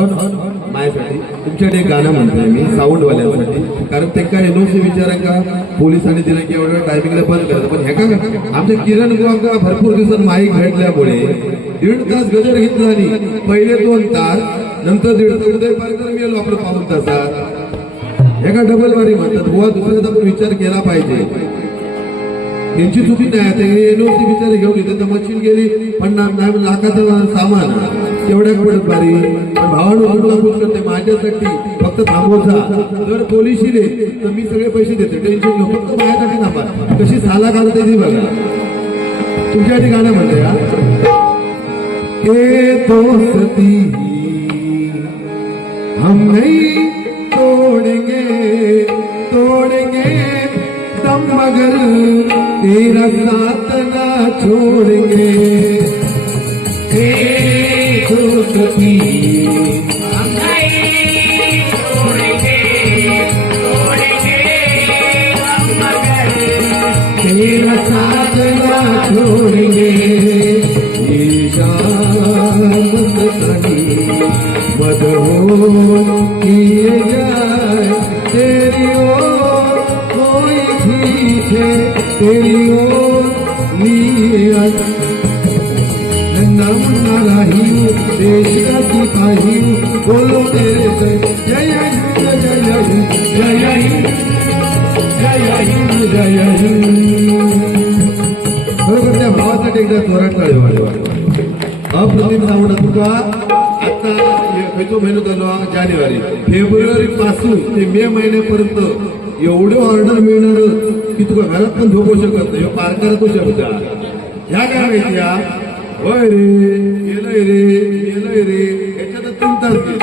माझ्यासाठी तुमच्याकडे एक गाणं म्हणतोय मी साऊंडवाल्यांसाठी, कारण ते काय एनओसी विचारांका पोलिसांनी दिलं की एवढ्या टायमिंगला बंद करत, पण ह्या का आमच्या किरण गुवांका भरपूर दिवसात माईक भेटल्यामुळे 1.5 तास गजर घेतला आणि पहिले 2 तास नंतर 1.5 तास उदय पारकर मी आपलं पाहून तासात एका डबल वारी म्हणतात. बुवा दुसऱ्याचा आपण विचार केला पाहिजे, यांची चुकी नाही. ते एनओसी विचार घेऊन येते तर मशीन गेली 50 लाखाचं सामान तेवढ्या पडत बारी, पण भावानं करते माझ्यासाठी फक्त थांबवचा. जर पोलीस येले तर मी सगळे पैसे देते, टेन्शन घेऊ, फक्त माझ्यासाठी थांबा. कशी साला घालते ती बघा. तुमच्यासाठी गाणं म्हणते हा, ए दोस्ती हम नहीं तोड़ेंगे तोड़ेंगे दम मगर तेरा साथ ना छोड़ेंगे. दोस्ती हम नहीं तोड़ेंगे तोड़ेंगे दम मगर तेरा साथ ना छोड़ेंगे. मदहो किए जाए तेरी ओर कोई खींचे तेरी ओर लिए नन्ना राही देश का सिपाही बोलो तेरे से जय हिंद जय हिंद जय हिंद जय हिंद जय हिंद. बरोबर त्या भावासाठी एकदा जोरात टाळी वाजवा. अप्रतिम साऊंड तुका आता खयचो महिनो झालो जानेवारी फेब्रुवारी पासून ते मे महिन्यापर्यंत एवढे ऑर्डर मिळणार की तुका घरात पण झोपू शकत नाही. पारकर तो शब्द ह्या काय माहिती या होय रे गेलंय रे याच्यात 3 तास गेले.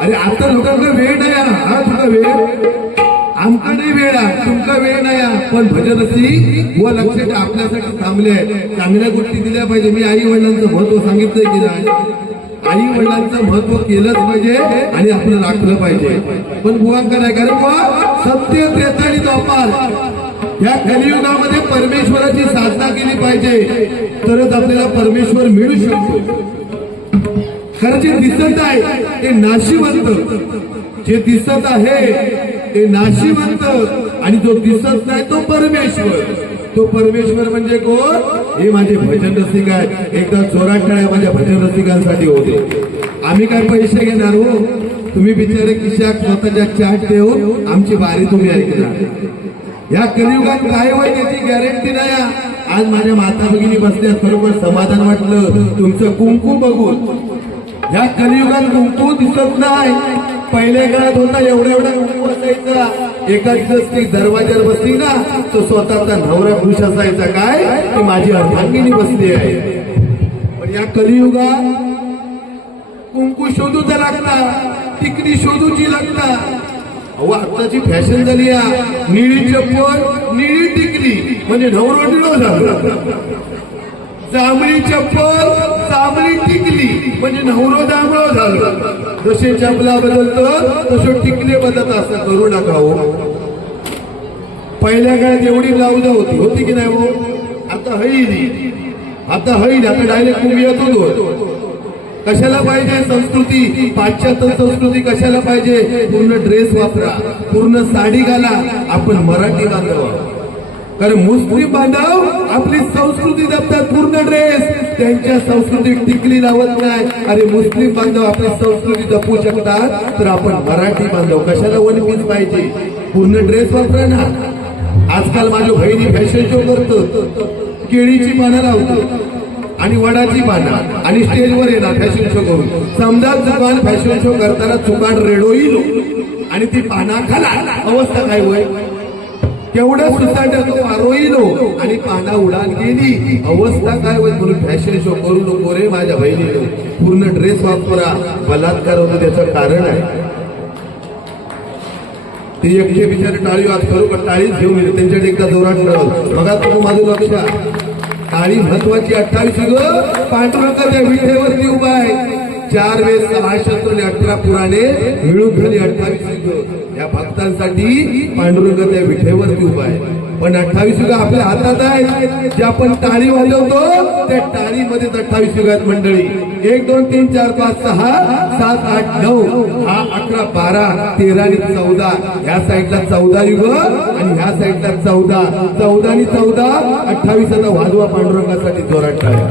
अरे आता लोकांना वेळ नाही हा तुका वेळ आमका नाही वेळ तुमका वेळ नाही, पण भजन व लक्षात आपल्यासाठी थांबले आहे. चांगल्या गोष्टी दिल्या पाहिजे. मी आई वडिलांचं महत्व सांगितलंय की नाही, आई वडिलांचं महत्व केलंच पाहिजे आणि आपलं राखलं पाहिजे. पण बुवांका नाही, कारण बुवा सत्य त्रेता आणि द्वापार या कलियुगामध्ये परमेश्वराची साधना केली पाहिजे, तरच आपल्याला परमेश्वर मिळू शकतो. खरं जे दिसत आहे ते नाशिवंत, जे दिसत आहे ते नाशिवंत, आणि जो दिसत नाही तो परमेश्वर. तो परमेश्वर म्हणजे कोण? हे माझे भजन रसिक आहे. एकदा जोरात टाळ्या माझ्या भजन रसिकांसाठी होते. आम्ही काय पैसे घेणार हो, तुम्ही बिचारे खिशात स्वतःच्या चाट देऊन आमची बारी तुम्ही ऐकणार. या कलियुगात काय होईल याची गॅरंटी नाही. आज माझ्या माता भगिनी बसल्यात, बरोबर समाधान वाटलं तुमचं कुंकू बघून. या कलियुगात कुंकू दिसत नाही. पहिल्या काळात होता एवढा कुंकू असायचा, एका दिवस ती दरवाज्यावर बसली ना तो स्वतःचा नवरा पुरुष असायचा, काय ती माझी अर्धांगिनी बसली आहे. पण या कलियुगात कुंकू शोधूचा लागता, टिकली शोधूची लागता. अहो आताची फॅशन झाली निळी चप्पल निळी टिकली म्हणजे नवरा निळो झाला, जांभळी चप्पल जांभळी टिकली म्हणजे नवरो जांभळो झालं. जसे चपला बदलतं तसे टिकले बदलत असं करू नका हो. पहिल्या काळात एवढी ब्लाउज होती की नाही हो, आता हईल आता डायरेक्ट कुंभी होतो. कशाला पाहिजे संस्कृती, पाश्चात्य संस्कृती कशाला पाहिजे? पूर्ण ड्रेस वापरा, पूर्ण साडी घाला. आपण मराठी बांधव, कारण मुस्लिम बांधव आपली संस्कृती जपतात, पूर्ण ड्रेस. त्यांच्या संस्कृतीत टिकली लावत नाही. अरे मुस्लिम बांधव आपली संस्कृती जपू शकतात, तर आपण मराठी बांधव कशाला वन पीस पाहिजे? पूर्ण ड्रेस वापरा ना. आजकाल माझ्या बहिणी फॅशन शो करतो, केळीची पानं लावतो आणि वडाची पानं आणि स्टेजवर येणार फॅशन शो करून. समजा चुकान फॅशन शो करताना चुकान रेडो येईल आणि ती पाना खाला, अवस्था काय होय? केवढं सुसाट आरोईलो आणि पाना उडान गेली, अवस्था काय होईल? म्हणून फॅशन शो करू नको रे माझ्या बहिणीने. पूर्ण ड्रेस वापरा. बलात्कार होतो त्याचं कारण आहे. ते एकटे बिचारे टाळी आज करू का? टाळीच घेऊन येते त्यांच्याकडे एकदा जोरात ठरव बघा. तो माझं लक्ष टाळी महत्वाची. 28 पांडुरंग त्या विठेवरती उभा आहे. 4 वेद 6 शास्त्र आणि 18 पुराणे मिळून झाली 28 युग. या भक्तांसाठी पांडुरंग त्या विठेवरती उभा आहे. पण 28 युग आपल्या हातात आहे. जे आपण टाळी वाजवतो त्या टाळीमध्ये 28 युगात मंडळी 1 2 3 4 5 6 7 8 9 हा 11 12 13 आणि 14 ह्या साईडला 14 युग आणि ह्या साईडला 14 14 आणि 14 28 आता वाजवा पांडुरंगासाठी जोरात टाळ्या.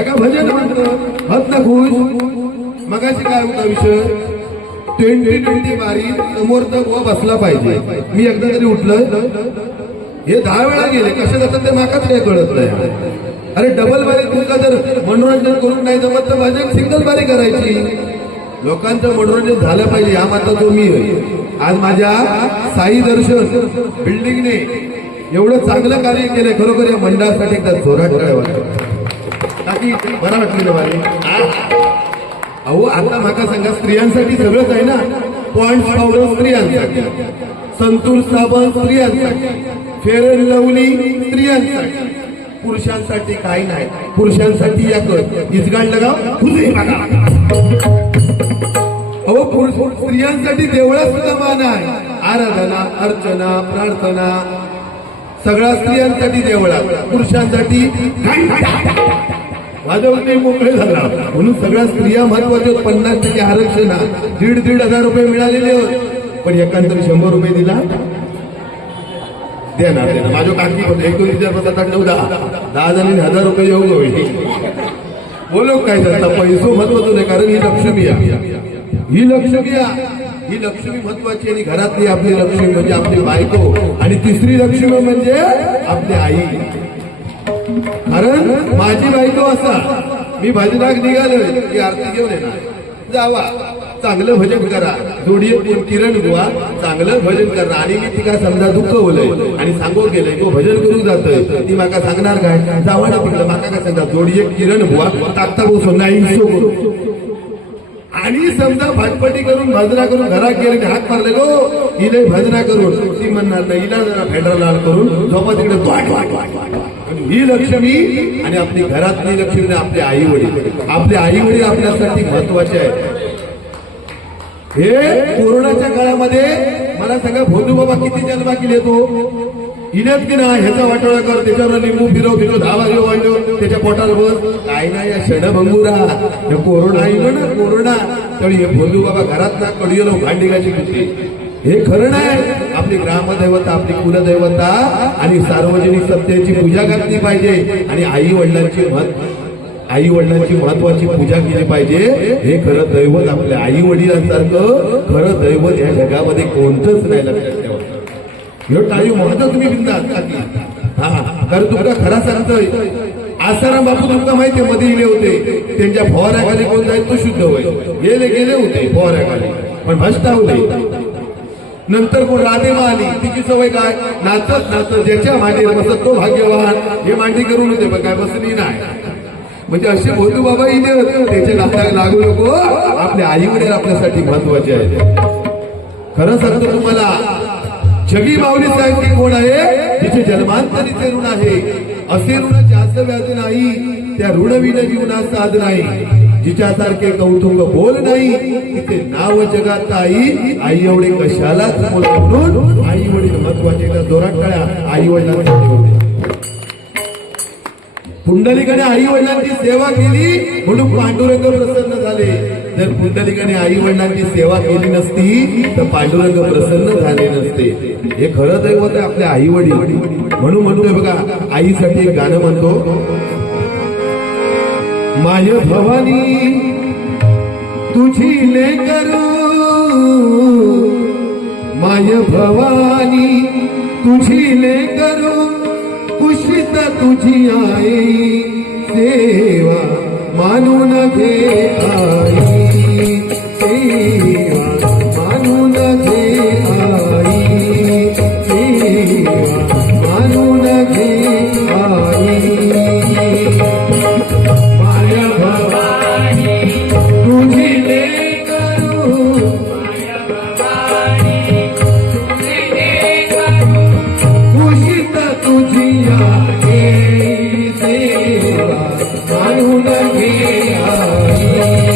एका भजन म्हणतो भक्त खुश. मगाशी काय होता विषय 20-20 बारी समोरचा बुवा बसला पाहिजे. मी एकदा तरी उठलं हे 10 वेळा गेले कसे जातात ते माकाच काय कळत नाही. अरे डबल बारी तुमका जर मनोरंजन करून नाही जमत तर भजन सिंगल बारी करायची. लोकांचं मनोरंजन झालं पाहिजे हा मात्र तो मी आहे. आज माझ्या साई दर्शन बिल्डिंगने एवढं चांगलं कार्य केलंय. खरोखर या मंडळासाठी एकदा जोरात करावं बाकी बरं वाटलेलं बारी. अहो आता माका सांगा स्त्रियांसाठी सगळंच आहे ना. पॉइंट पावडर स्त्रियांसाठी, संतूर साबण स्त्रियांसाठी, फेअर अँड लवली स्त्रियांसाठी. पुरुषांसाठी काही नाही. पुरुषांसाठी या इजगाडलं गाव खुले बघा. अहो पुरुष स्त्रियांसाठी देवळात सुद्धा मान आहे. आराधना अर्चना प्रार्थना सगळ्या स्त्रियांसाठी देवळात. पुरुषांसाठी वाजवते मोकळे झाला म्हणून सगळ्या स्त्रिया महत्वाच्या. 50% आरक्षण 1,500 रुपये मिळालेले होते. पण एकांतर 100 रुपये दिला देणार माझ्या काकी होते 1 2 3 4 5 8 9 10 जणांनी 1000 रुपये येऊ गवळी. बोलो काय झालं पैसो महत्वाचं नाही कारण ही लक्ष्मी आहे. ही लक्ष्मी आहे. ही लक्ष्मी महत्वाची आणि घरातली आपली लक्ष्मी म्हणजे आपली बायको आणि तिसरी लक्ष्मी म्हणजे आपली आई. कारण माझी बायको असा मी भजनाक निघालोय की आरती घेऊन येणार जावा चांगलं भजन करा जोडी किरण बुवा चांगलं भजन करा. आणि मी ती काय समजा दुःखवलंय आणि सांगू गेलंय तो भजन करून जातोय ती माका सांगणार काय जावा ना तिकडं माका काय सांगा जोडी किरण बुवा टाकता बसो नाही आणि समजा भाटपटी करून भजना करून घरात गेले हात मारले गो इले भजना करून ती म्हणणार नाही हिला जरा फेडरा लाल करून झोपा तिकडे वाट वाट वाट वाट. ही लक्ष्मी आणि आपली घरातली लक्ष्मी आपले आई वडील. आपले आई वडील आपल्यासाठी महत्वाचे आहे. हे कोरोनाच्या काळामध्ये मला सांगा भोंदू बाबा किती जन्मा केले तो इलेच की ना ह्याचा वाटोळा कर त्याच्यावर लिंबू फिरव तिथं 10 वाजले वाढलो त्याच्या पोटावर बस काय नाही या क्षणभंगुरा हे कोरोना येईल ना कोरोना तरी हे भोंदू बाबा घरात ना कडियो भांडी घायची होती. हे खरं नाही. आपली ग्रामदैवता आपली कुलदैवता आणि सार्वजनिक सत्तेची पूजा घातली पाहिजे आणि आई वडिलांची महत्वाची पूजा केली पाहिजे. हे खरं दैवत आपल्या आई वडिलांसारखं खरं दैवत या जगामध्ये कोणतंच नाही. लक्षात ठेवा. हे टाळी म्हणतो तुम्ही बिंदास हा कारण तुमचा खरा सांगतोय. आसाराम बापू तुमका माहितीये मध्ये इले होते त्यांच्या फवाऱ्याखाली कोण जाईल तो शुद्ध होईल. गेले होते फवाऱ्याखाली पण भ्रष्टावले. नंतर कोण राधेमा आली तिची सवय काय नाचत ज्याच्या मांडीवर बसत तो भाग्यवान. हे मांडी करून होते पण काय बसली नाही. म्हणजे असे भोंदू बाबा इथे त्याच्या नात्याला लागू नको. आपले आई वडील आपल्यासाठी महत्वाचे आहेत. खरं सांगतो तुम्हाला जगी माऊली साहेब की कोण आहे तिचे जन्मांतरीचे ऋण आहे. असे ऋण जास्त व्याज नाही त्या ऋण विनवी गुणा साध नाही. जिच्यासारखे कौतुक बोल नाही तिचे नाव जगात आई. आई एवढे कशालाच म्हणून आई वडील महत्वाचे. जोरात टाळ्या आई वडिलांसाठी. पुंडलिकाने आई वडिलांची सेवा केली म्हणून पांडुरंग प्रसन्न झाले. जर पुंडलिकाने आई वडिलांची सेवा केली नसती तर पांडुरंग प्रसन्न झाले नसते. हे खरं दैवत आहे आपल्या आई वडील. म्हणून म्हणतोय बघा आईसाठी एक गाणं म्हणतो. माय भवानी तुझी लेकरू माय भवानी तुझी लेकरू कुशीत तुझी आई सेवा मानून घे आई सेवा मानून घे आई सेवा मानून घे आई. माय भवानी तुझी लेकरू माय भवानी तुझी लेकरू कुशीत तुझी आई सेवा मानून घे आई.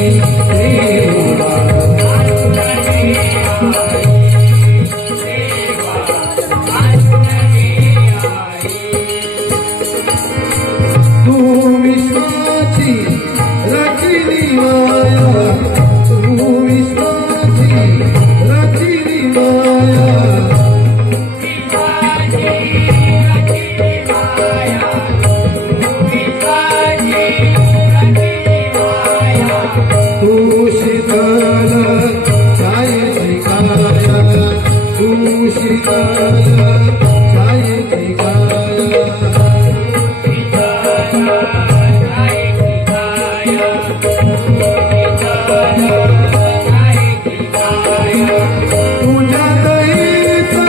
तू शीतल छायेची काया तू शीतल छायेची काया तुझ्या दयेचा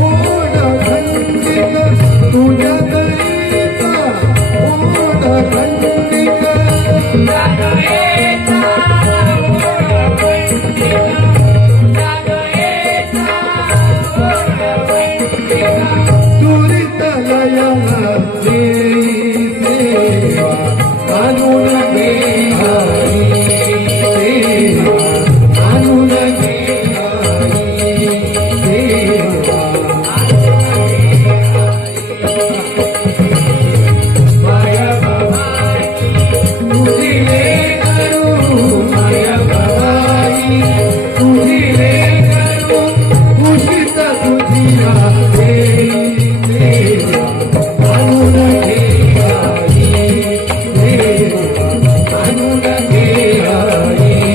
ओढ खंडित तुझ्या दयेचा ओढ खंडित दुरित लयला देई सेवा आणून दे हरी सेवा आणून दे हरी सेवा माया भवानी तुझी करू माया भवानी तुझी करू उषित तुझिया देई सेवा आणून दे हरी सेवा आणून दे हरी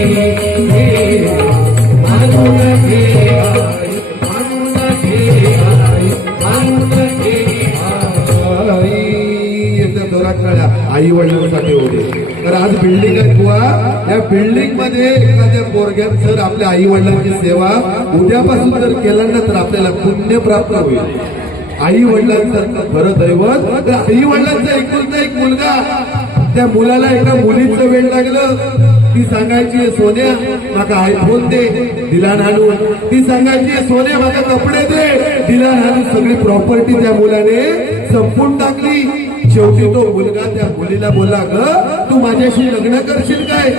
सेवा आणून दे हरी आणून दे हरी आणून दे हरी याच्या जोरात कळ्या आई वडिलांसाठी होते तर आज बिल्डिंग आहे बुवा या बिल्डिंग मध्ये एखाद्या पोरग्यात जर आपल्या आई वडिलांची सेवा उद्यापासून जर केलं ना तर आपल्याला पुण्य प्राप्त होईल आई वडिलांसारखं खरं दैवत तर आई वडिलांचा एकुलता एक मुलगा त्या मुलाला एका मुलीचं वेळ लागलं ती सांगायची सोन्या माका आयफोन दे दिला आणून ती सांगायची सोन्या माका कपडे दे दिला आणून सगळी प्रॉपर्टी त्या मुलाने संपून टाकली शेवटी तो मुलगा त्या मुलीला बोलला ग तू माझ्याशी लग्न करशील काय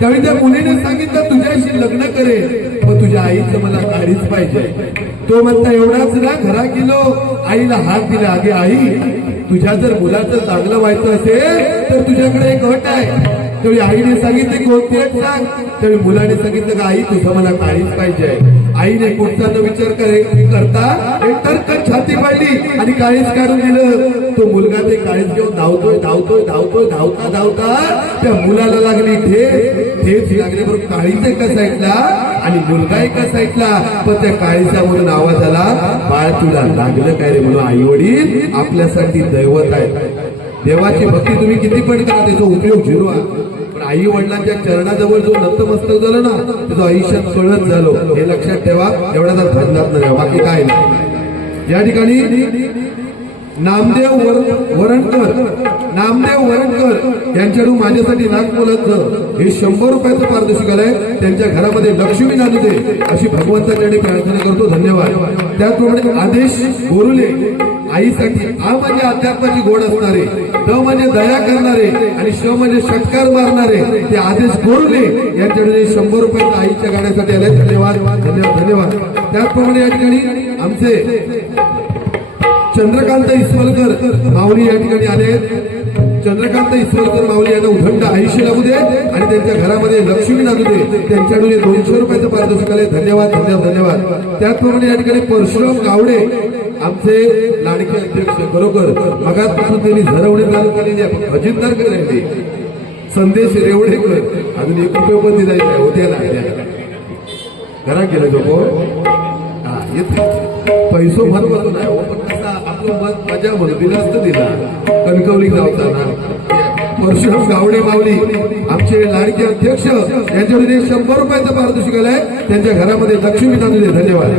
त्यावेळी त्या मुलीने सांगितलं तुझ्याशी लग्न करेल पण तुझ्या आईचं मला काळीच पाहिजे तो म्हणता एवढाच ना घरा गेलो आईला हात दिला अगे आई तुझ्या जर मुलाचं चांगलं व्हायचं असेल तर तुझ्याकडे एक अट आहे त्यावेळी आईने सांगितले कोणती अट सांग त्यावेळी मुलाने सांगितलं का आई तुझं मला काळीच पाहिजे आईने कुठचा न विचार करता एक टरकन छाती पाडली आणि काळीच काढून दिलं तो मुलगा ते काळीच घेऊन धावतोय धावतोय धावतोय धावता धावता त्या मुलाला लागली ठेच लागली बरोबर काळीच एका साईडला आणि मुलगा एका साईडला पण त्या काळीचा म्हणून आवाज आला बाळ तुला लागलं काय रे म्हणून आई वडील आपल्यासाठी दैवत आहे देवाची भक्ती तुम्ही किती पण करा त्याचा उपयोग झिरो आहे पण आई वडिलांच्या चरणाजवळ जो नतमस्तक झालं ना त्याचं आयुष्यात कळत झालो हे लक्षात ठेवा एवढ्याचा धंदात नाही बाकी काय नाही या ठिकाणी नामदेव वरणकर यांच्याकडून माझ्यासाठी नागमुलांचं हे 100 रुपयाचं पारितोषिक आलंय त्यांच्या घरामध्ये लक्ष्मी नांदू दे अशी भगवंताकडे प्रार्थना करतो धन्यवाद त्याचप्रमाणे आदेश गोरुले आईसाठी आ म्हणजे अध्यात्माची गोड असणारे द म्हणजे दया करणारे आणि श म्हणजे षटकार मारणारे ते आदेश गोरुले यांच्याकडे 100 रुपयाचं आईच्या गाण्यासाठी आले धन्यवाद धन्यवाद धन्यवाद त्याचप्रमाणे या ठिकाणी आमचे चंद्रकांत इस्वलकर माऊली या ठिकाणी आले चंद्रकांत इस्वलकर माऊली यांना उदंड आयुष्य लागू दे आणि त्यांच्या घरामध्ये लक्ष्मी लागू दे त्यांच्याकडून 200 रुपयाचं पारितोषिक आले धन्यवाद धन्यवाद धन्यवाद त्याचप्रमाणे या ठिकाणी परशुराम गावडे आमचे लाडके अध्यक्ष खरोखर मगापासून त्यांनी झरवणे चालू केलेली आहे खजिनदार करायचे संदेश रेवडेकर अजून 1 रुपये पण दिला होत्या ना घरात गेलं झोपो पैसो महत्वाचं नाही पण कसा आपलं मत माझ्या म्हणून असतं दिला कणकवली गावचा ना परशुराम गावडे माऊली आमचे लाडके अध्यक्ष यांच्याकडे 100 रुपयाचं पारितोषिक आलंय त्यांच्या घरामध्ये लक्ष्मी नांदू दे धन्यवाद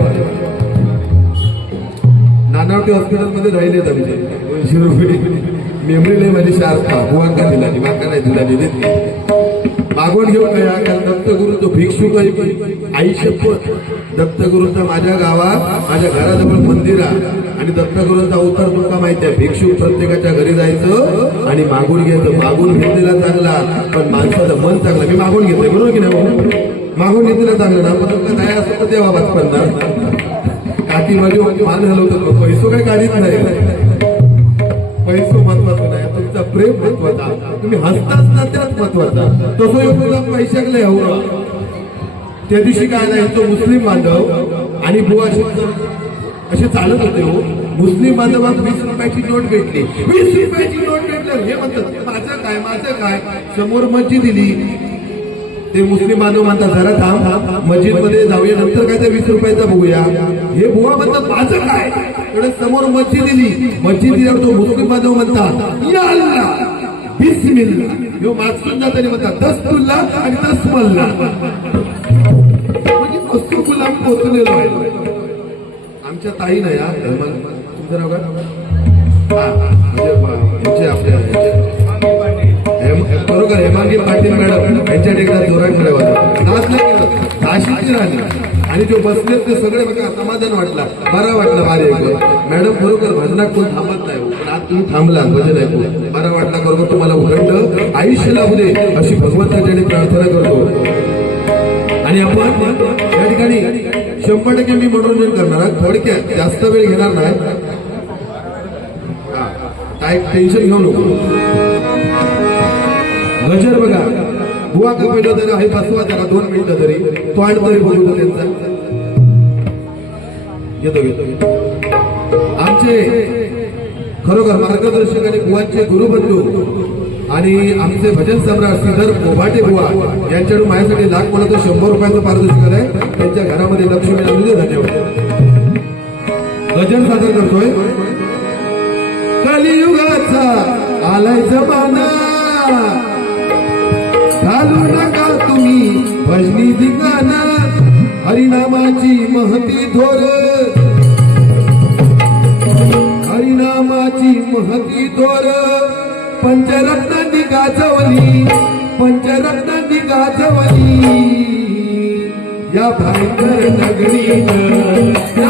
नानावटी हॉस्पिटलमध्ये राहिले 200 रुपये मेमरी नाही माझी शार्प बुवांका दिला माका नाही दिला मागवून घेऊन गया कारण दत्तगुरु तो भिक्षुक आई शपथ दत्तगुरूंचा माझ्या गावात माझ्या घराजवळ मंदिर आहे आणि दत्तगुरूंचा अवतार तुमका माहिती आहे भिक्षुक प्रत्येकाच्या घरी जायचं आणि मागून घ्यायचं मागून घेतलेला चांगला पण माणसाचं मन चांगलं मी मागून घेतोय बरोबर की नाही मागून घेतलेला चांगलं ना पण तुमका नाही असं तर देवा बचपन काठी माझी मान हलवतो पैसो काय काढीत नाही पैसो महत्वाचा नाही तुमचा प्रेम महत्वाचा तुम्ही हसताच ना त्याच महत्वाचा तसं योग पैशाकडे हवं त्या दिवशी काय नाही तो मुस्लिम बांधव आणि बुवा असे चालत होते हो मुस्लिम बांधवात 20 रुपयाची नोट भेटली 20 रुपयाची नोट भेटलं हे म्हणतात माझं काय समोर मस्जिद दिली ते मुस्लिम बांधव म्हणतात जरा थांब मस्जिद मध्ये जाऊया नंतर काय ते 20 रुपयाचा बघूया. हे बुवा म्हणतात माझं काय कडे समोर मस्जिद दिली मस्जिदीवर तो मुस्लिम बांधव म्हणतात या अल्लाह बिस्मिल्लाह ह्यो मागसून जाताना म्हणतात दस्तुल्लाह आणि दसमल्ला म्हणजे वस्तू गुलाम पोचलेलो आहे. आमच्या ताई ना या तुमचं नाव काय म्हणजे आपल्या बरोबर हेमांगी पाटील मॅडम यांच्या एकदा जोरात खेळावा नाच नाही केलं नाशिकची राणी आणि जो बसले ते सगळे बघा समाधान वाटला बरा वाटला बारे मॅडम बरोबर भजनात कोण थांबत नाही पण आज तुम्ही थांबला भजन ऐकू बरा वाटला बरोबर तुम्हाला उघडलं आयुष्य लाभू दे अशी भगवंताच्याने प्रार्थना करतो. आणि आपण या ठिकाणी 100% मी मनोरंजन करणार थोडक्यात जास्त वेळ घेणार नाही. काय टेन्शन घेऊ नको. गजर बघा बुवा का पहिलं तरी आहे बसवा त्याला 2 मिनिटं तरी तोंड तरी बघू त्यांचा येतो. आमचे खरोखर मार्गदर्शक आणि बुवांचे गुरुबंधू आणि आमचे भजन सम्राट श्रीधर कोभाटे बुवा यांच्याकडून माझ्यासाठी लाख मला तर 100 रुपयाचं पारितोषिक आहे. त्यांच्या घरामध्ये लक्ष्मी आणून दे. धन्यवाद. भजन सादर करतोय. कलियुगाचा आलाय जमाना घालू नका तुम्ही भजनी धिंगाणा हरिनामाची महती थोर हरिनामाची महती थोर पंचरत्नांनी गाजवली पंचरत्नांनी गाजवली या भाईकर नगरीत या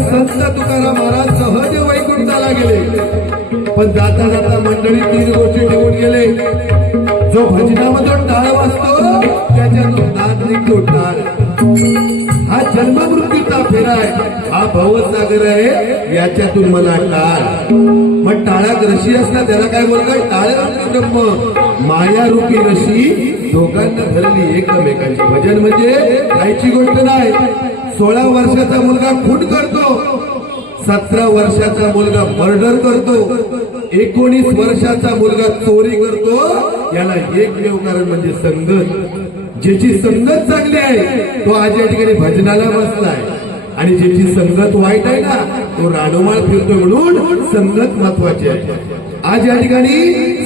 संत तुकाराम महाराज सहज वैकुंठाला गेले पण जाता जाता मंडळी 3 गोष्टी ठेवून गेले. जो भजनामधून टाळ वाजतो त्याच्यातून नाद निघतो टाळ. हा जन्म मृत्यूचा फेरा आहे हा भवसागर आहे याच्यातून मला टाळ. मग टाळात रशी असला त्याला काय बोलतात टाळ ब्रह्म माया रूपी रशी दोघांना धरली एकमेकांची. भजन म्हणजे कायची गोष्ट नाही. 16 वर्षाचा मुलगा खून करतो 17 वर्षाचा मुलगा मर्डर करतो 19 वर्षाचा मुलगा चोरी करतो. याला एकमेव कारण म्हणजे संगत. ज्याची संगत चांगली आहे तो आज या ठिकाणी भजनाला बसलाय आणि ज्याची संगत वाईट आहे ना तो रानोमाळ फिरतो. म्हणून संगत महत्वाची आहे. आज या ठिकाणी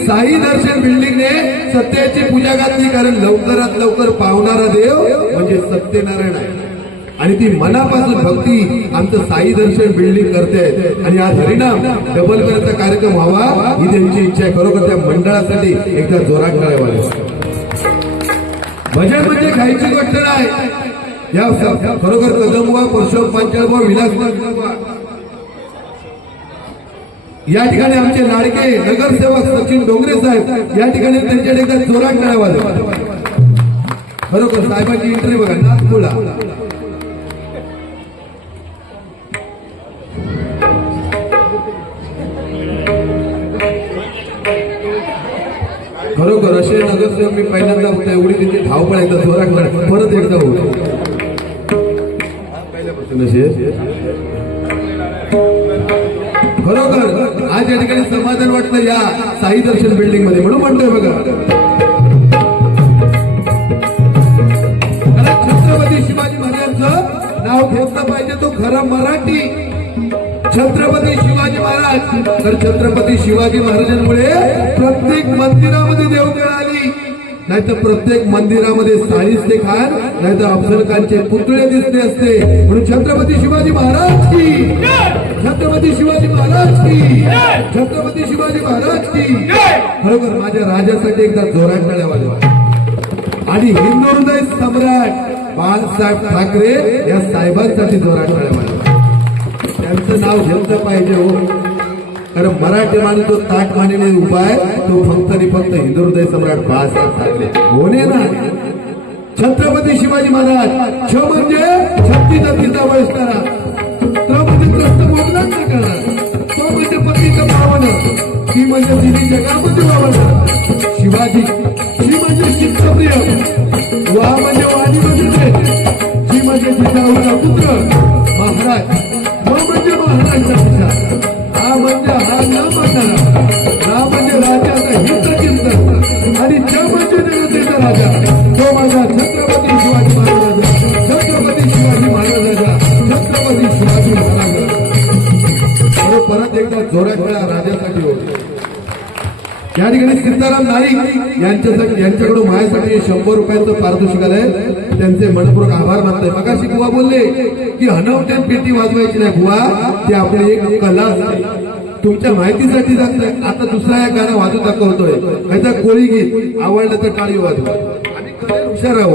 साई दर्शन बिल्डिंगने सत्याची पूजा घातली कारण लवकरात लवकर पावणारा देव म्हणजे सत्यनारायण आहे आणि ती मनापासून भक्ती आमचं साई दर्शन बिल्डिंग करते. आणि आज हरिनाम डबल करायचा कार्यक्रम व्हावा ही त्यांची इच्छा आहे. खरोखर त्या मंडळासाठी एकदा जोरात करावा. भजन म्हणजे खायची गोष्ट नाही. या खरोखर कदमबुवा परशुराम पांचाळबुवा विलासबुवा या ठिकाणी आमचे लाडके नगरसेवक सचिन डोंगरे साहेब या ठिकाणी त्यांच्याकडे एकदा जोरात करावा. खरोखर साहेबांची एंट्री बघा नागपूरला. खरोखर असे नगरसेवक मी पहिल्यांदा होतो. एवढी त्यांची धावपळ एकदा जोरात परत एकदा होतो. पहिल्यापासून खरोखर आज या ठिकाणी समाधान वाटलं या साई दर्शन बिल्डिंग मध्ये. म्हणून म्हणतोय बघा छत्रपती शिवाजी महाराजांचं नाव घेतलं पाहिजे. तो खरा मराठी छत्रपती शिवाजी महाराज. तर छत्रपती शिवाजी महाराजांमुळे प्रत्येक मंदिरामध्ये देवगड आली, नाहीतर प्रत्येक मंदिरामध्ये साळीस्ते खान नाहीतर अफजल खानचे पुतळे दिसले असते. म्हणून छत्रपती शिवाजी महाराज की, छत्रपती शिवाजी महाराज की, छत्रपती शिवाजी महाराज की. खरोखर माझ्या राजासाठी एकदा जोरात टाळ्या वाजवा. आणि हिंदू हृदय सम्राट बाळासाहेब ठाकरे या साहेबांसाठी जोरात टाळ्या वाजवा. त्यांचं नाव घेतलं पाहिजे हो, कारण मराठी माणूस जो ताट मानेने उभा आहे तो फक्त आणि फक्त हिंदू हृदय सम्राट बाळासाहेब ठाकरे होणे ना. छत्रपती शिवाजी महाराज छ म्हणजे छत्तीचा तिचा वयसणारा, त म्हणजे त्रस्त बोगदान न करणार, तो म्हणजे पतीचं पावन, ती म्हणजे तिने जगामध्ये वावरणार. शिवाजी शी म्हणजे शिस्तप्रिय, वा म्हणजे वाणी म्हणजे जी म्हणजे जिजाऊचा पुत्र महाराज, म म्हणजे महाराजचा पिता, हा म्हणजे हा न म्हणणारा, हा म्हणजे राजाचा हित चिंतन, आणि च म्हणजे जनतेचा राजा तो माझा छत्रपती शिवाजी महाराजाचा, छत्रपती शिवाजी महाराजाचा, छत्रपती शिवाजी महाराजाचा. परत एकदा जोरात वेळा राजासाठी होतो. या ठिकाणी सीताराम नाईक यांच्याकडून माझ्यासाठी 100 रुपयाचं पारितोषिक आलंय. त्यांचे मनपूर्वक आभार मानतोय. मगाशी बुवा बोलले की हनवट्यात पेटी वाजवायची नाही बुवा, ती आपली एक कला असते. तुमच्या माहितीसाठी सांगतोय. आता दुसरा एक गाणं वाजू दाखवतोय, काहीतरी कोळी गीत आवडलं तर टाळी वाजवा. आणि खरं हुशार राहू.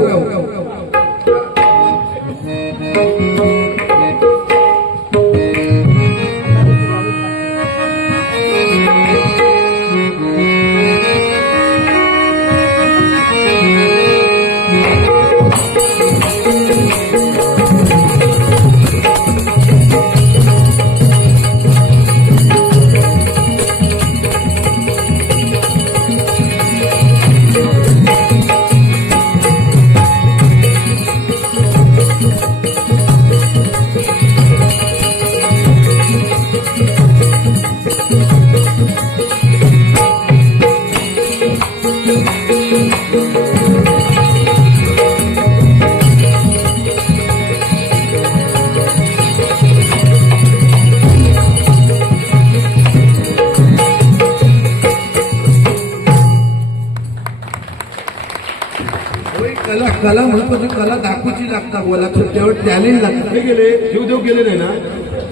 कला महत्वाची, कला दाखवूची लागता बोला, त्यावर टॅलेंट लागतं. हे गेले जीवदेव गेले नाही ना,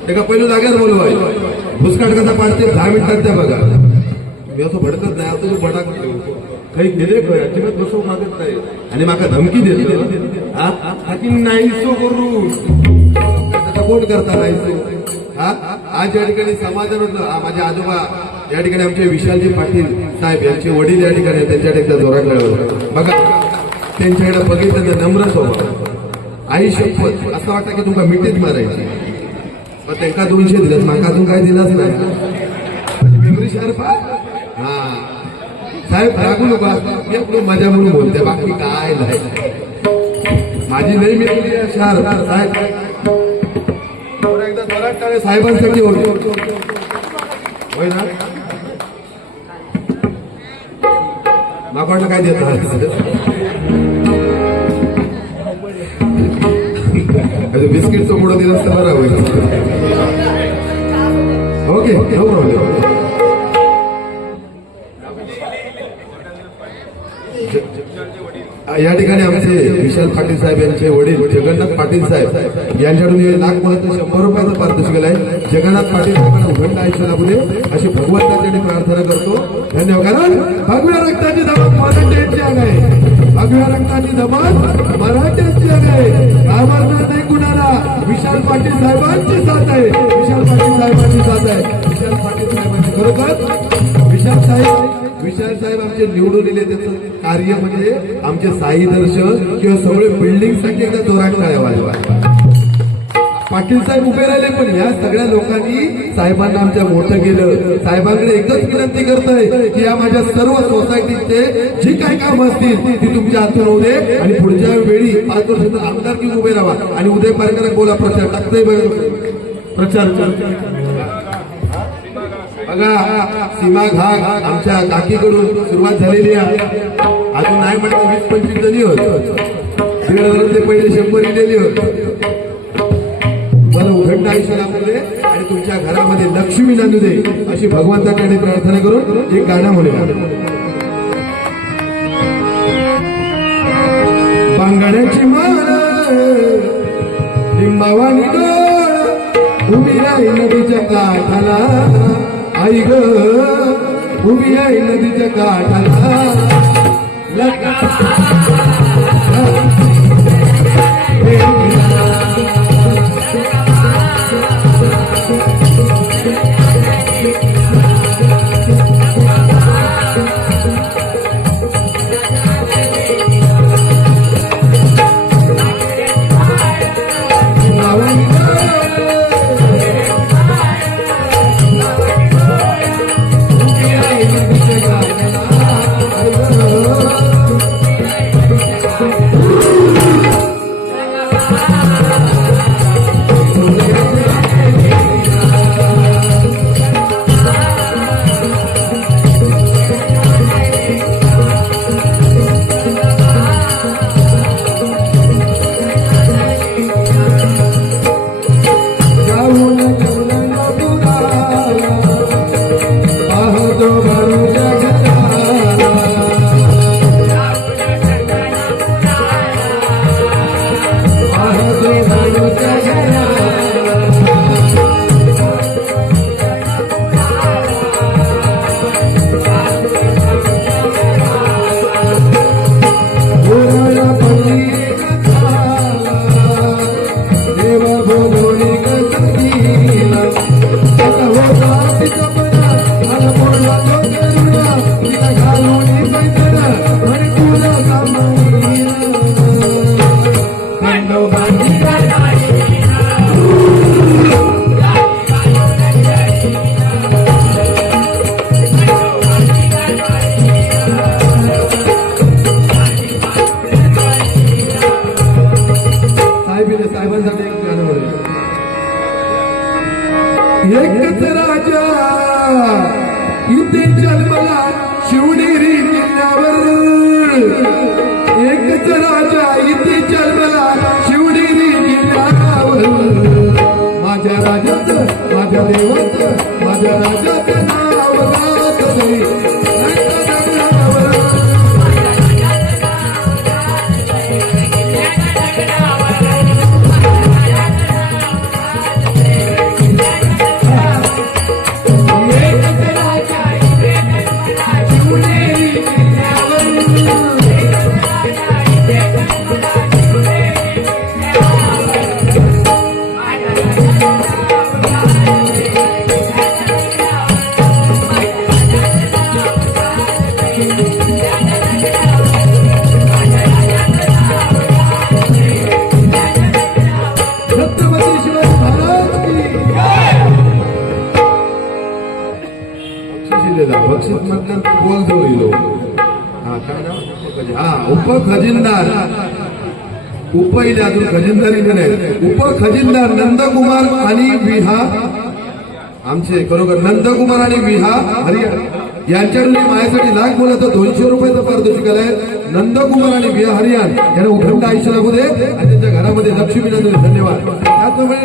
एका पहिल्या जागेवर बोलवाय भुसकाट कसा पाडते 10 मिनिटात त्या बघा. मी असं भडकत नाही, आता तू भडक काही गेले अजिबात बसवू मागत नाही, आणि माका धमकी देतो हाती नाही सो करू कोण करता नाही सो. आज या ठिकाणी समाजामधलं माझे आजोबा या ठिकाणी आमचे विशालजी पाटील साहेब यांचे वडील या ठिकाणी, त्यांच्याकडे एकदा जोरात मिळवलं बघा. त्यांच्याकडे बघितलं तर नम्र स्वभाव, आई शपथ असं वाटतं की तुमका मिठीच मारायची. पण त्यांना 200 दिलं, माका अजून काय दिलाच नाही. Memory sharp. हा साहेब रागू नका, मी मजा म्हणून बोलते, बाकी काय नाही. माझी नाही मेमरी शार्प साहेब. एकदा जोरात टाळे साहेबांसाठी होतो होय ना. माका काय देत बिस्किटचं पुढं दिलं असतं बरं होईल. Okay no problem. या ठिकाणी आमचे विशाल पाटील साहेब यांचे वडील जगन्नाथ पाटील साहेब यांच्याकडून लाख महत्व 100 रुपयाचं पारितोषिक आहे. जगन्नाथ पाटील साहेबांना उघंड आयुष्य लाभू दे अशी भगवंताकडे प्रार्थना करतो. धन्यवाद. कारण भगव्या रक्ताची धमक मराठ्यांची आग आहे, भगव्या रक्ताची धमक मराठ्यांची आग आहे. अमरनाथ नाही कुणाला, विशाल पाटील साहेबांची साथ आहे, विशाल पाटील साहेबांची साथ आहे, विशाल पाटील साहेबांची. खरोखर विशाल साहेब आमचे निवडून दिले, त्याचं कार्य म्हणजे आमचे साई दर्शन किंवा सगळे बिल्डिंग साठी एकदा जोरात टाळ्या वाजवा. पाटील साहेब उभे राहिले, पण या सगळ्या लोकांनी साहेबांना आमच्या मोठं केलं. साहेबांकडे एकच विनंती करतोय की या माझ्या सर्व सोसायटीचे जी काही काम असतील ती तुमच्या हातून होऊ दे, आणि पुढच्या वेळी 5 वर्षाचा आमदारकी उभे राहा. आणि उदय पारकर बोला प्रचार टाकतोय प्रचार बघा. सीमा घाट आमच्या काकीकडून सुरुवात झालेली आहे. अजून नाही म्हणतो 20-25 जणी होत. 1,500 पहिले 100 दिलेली होत. मला उघडणं आयुष्य लागले आणि तुमच्या घरामध्ये लक्ष्मी नांदू दे अशी भगवंताकडे प्रार्थना करून एक गाणं म्हणूया. बांगड्याची माळ लिंबावानी डोळ उभी आहे नदीच्या काठाला, आई ग उभी आहे नदीच्या काठाला. एकच राजा इथे जन्मला शिवनेरी किल्ल्यावर, एकच राजा इथे जन्मला शिवनेरी किल्ल्यावर. माझ्या राजाचं माझ्या देवाचं माझ्या राजाचं नाव गात नाही. बक्षीस म्हटलं बोल जोडलो. उप खजिनदार उपहिले अजून खजिनदारी नाही. उप खजिनदार नंदकुमार आणि विहा आमचे खरोखर नंदकुमार आणि विहा हरियाणा यांच्याकडून माझ्यासाठी लाख बोलायचं 200 रुपयाचं पारितोषिक आहे. नंदकुमार आणि विहा हरियाण यांना उखंड आयुष्य लागू दे आणि त्यांच्या घरामध्ये लक्ष्मी नांदू दे. धन्यवाद. त्याचप्रमाणे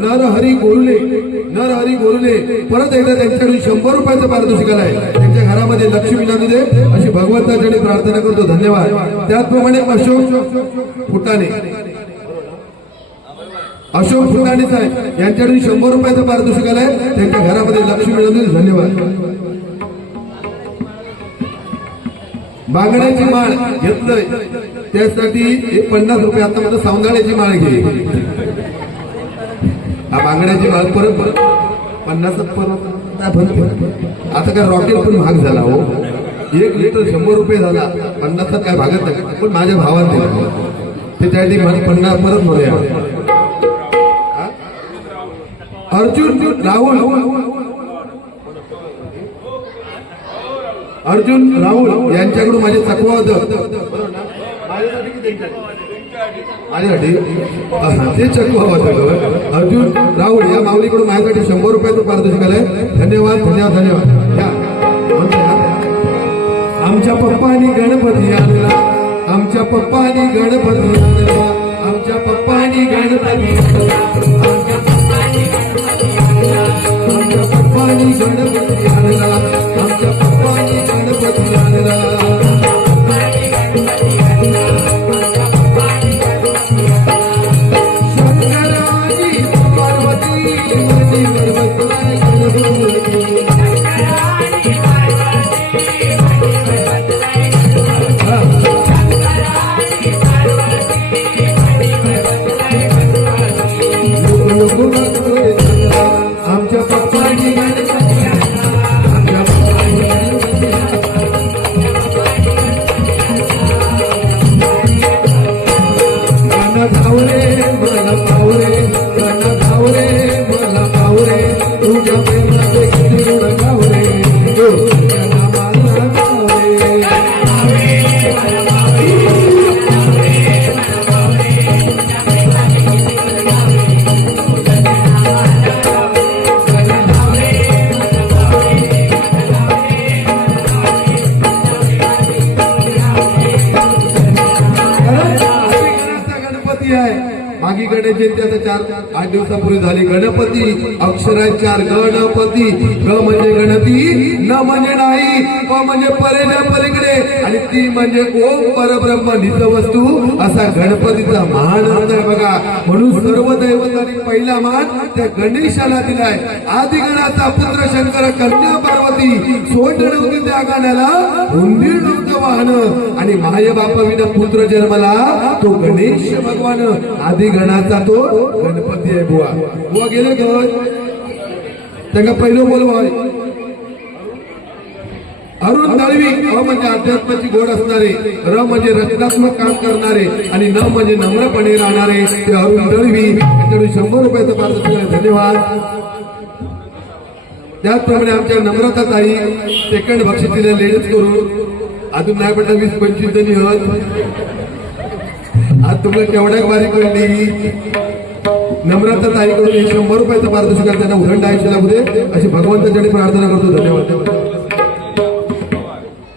नरहरी गोरुले परत एकदा त्यांच्याकडून 100 रुपयाचं पारितोषिक आहे. त्यांच्या घरामध्ये लक्ष्मी नांदू दे अशी भगवंताकडे प्रार्थना करतो. धन्यवाद. त्याचप्रमाणे अशोक फुटाणे साहेब यांच्याकडून 100 रुपयाचं पारितोषिक आहे. त्यांच्या घरामध्ये लक्ष्मी नांदू दे. धन्यवाद. बांगड्याची माळ घेतलंय त्यासाठी 50 रुपये. आता माझं सौंदाण्याची माळ घे. हा बांगड्याची माळ परत 50 परत. आता काय रॉकेट पण महाग झाला हो. 1 लिटर 100 रुपये झाला. 50 काय भागत नाही. पण माझ्या भावाने दिला त्याच्यासाठी 50 परत म्हणूया. अर्जुन राहुल यांच्याकडून माझे चकवा होतं माझ्यासाठी ते चकवा होतं. अर्जुन राहुल या माऊलीकडून माझ्यासाठी 100 रुपयाचं पारितोषिक आलंय. धन्यवाद धन्यवाद धन्यवाद. आमच्या पप्पानी गणपती आणला, आमच्या पप्पानी गणपती आणला, आमच्या पप्पानी गणपती आणला, आमच्या पप्पानी गणपती आणला. गणपती आणला आमच्या पप्पांनी गणपती आणला शंकराजी पार्वती नदीवर बसलाय गणपती आमच्या पप्पांनी आमच्या गाणं धावरे मला पावरे गाणं धावरे मला पावरे तुझ्या प्रेमाचे किती गुण गावरे तुझ्या नामाला गावरे मागी गणेश जयंती आता 4-8 दिवसापूर्वी झाली गणपती अक्षरात 4 गणपती ग म्हणजे गणपती न म्हणजे नाही प म्हणजे परेच्या पलीकडे आणि ती म्हणजे ओम परब्रह्म नित्य वस्तू असा गणपतीचा महान अर्थ आहे बघा म्हणून सर्व दैवतांनी पहिला मान त्या गणेशाला दिलाय आदिगणाचा पुत्र शंकर कन्या पार्वती सोडणं होती त्या गाण्याला उंदीर नव्हतं वाहन आणि माय बापाविना पुत्र जन्मला तो गणेश भगवान आदि गणाचा तो गणपती आहे बुवा बुवा गेले घर त्यांना पहिलं बोलवाय अरुण दळवी अ म्हणजे अध्यात्माची गोड असणारे र म्हणजे रचनात्मक काम करणारे आणि न म्हणजे नम्रपणे राहणारे ते अरुण दळवी त्यांच्याकडे 100 रुपयाचं पारितोषिक धन्यवाद त्याचप्रमाणे आमच्या नम्रता ताई सेकंड बक्षीस दिले लेडीज करून अजून नाही म्हटलं 20-25 जणी होत आज तुम्हाला केवढ्या बारीक पडली नम्रता ताईकडून 100 रुपयाचं पारितोषिक त्यांना उदंड आयुष्य लागू दे अशी भगवंताच्याकडे प्रार्थना करतो धन्यवाद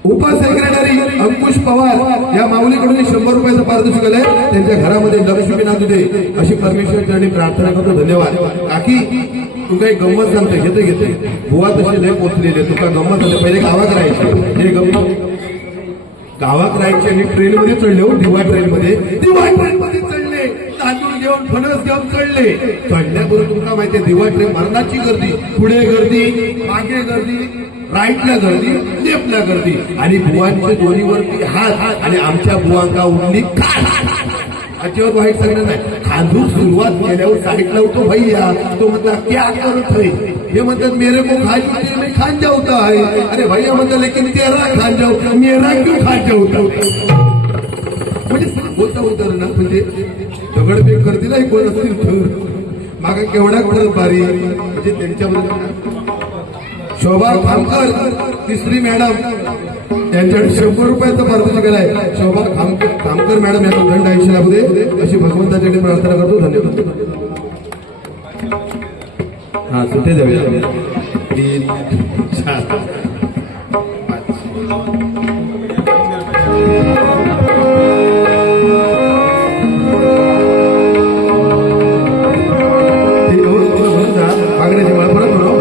उपसेक्रेटरी अंकुश पवार या माऊलीकडून 100 रुपयाचं पारितोषिक आलंय त्यांच्या घरामध्ये लक्ष्मी नांदू दे अशी परमेश्वरच्याकडे प्रार्थना करतो धन्यवाद काकी तू काही गंमत सांगते घेते बुवा तसे लय पोचलेले तुका गंमत सांगते पहिले गावात राहायचे हे गंमत गावात राहायचे आणि ट्रेन मध्ये चढले हो दिवा ट्रेन मध्ये चढले तांदूळ घेऊन फणस घेऊन चढले चढल्याबरोबर तुमका माहितीये दिवा ट्रेन मरणाची गर्दी पुढे गर्दी मागे गर्दी राईटला गर्दी लेफ्टला गर्दी आणि बुवांच्या दोन्हीवरती हात आणि आमच्या बुवांका उठली अजिबात वाईट सांगणार नाही खांदून सुरुवात केल्यावर साईडला होतो भैया तो म्हटला क्या करत है हे म्हणतात मेरे को खाई मैं खान जाऊता है अरे भैया म्हणतात लेकिन तेरा खान जाऊ मेरा क्यों खान जाऊता म्हणजे बोलता होता ना म्हणजे दगडफेक करतील कोण असतील तर मागा केवढा खरं बारी म्हणजे त्यांच्याबरोबर शोभा खामकर तिसरी मॅडम त्यांच्याकडे 100 रुपयाचं पारितोषिक आहे शोभा खामकर मॅडम यांना दंड आयुष्य लागू दे अशी भगवंताच्याकडे प्रार्थना करतो धन्यवाद हा सुटे जाऊया 3 4 मागण्याची मला परत म्हणू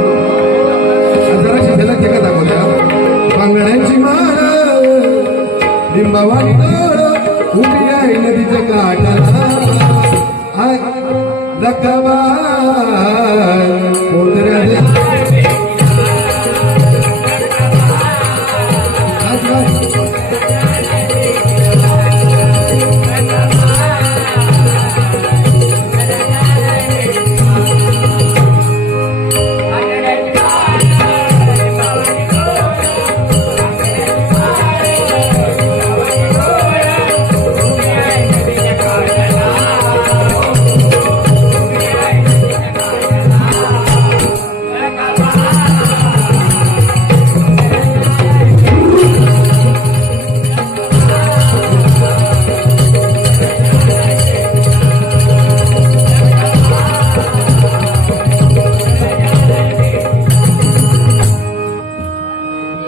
जराशी झलक ते का दाखवल्या बांगड्यांची माळ लिंबावानी उभी आहे नदीच्या काठाला लकावा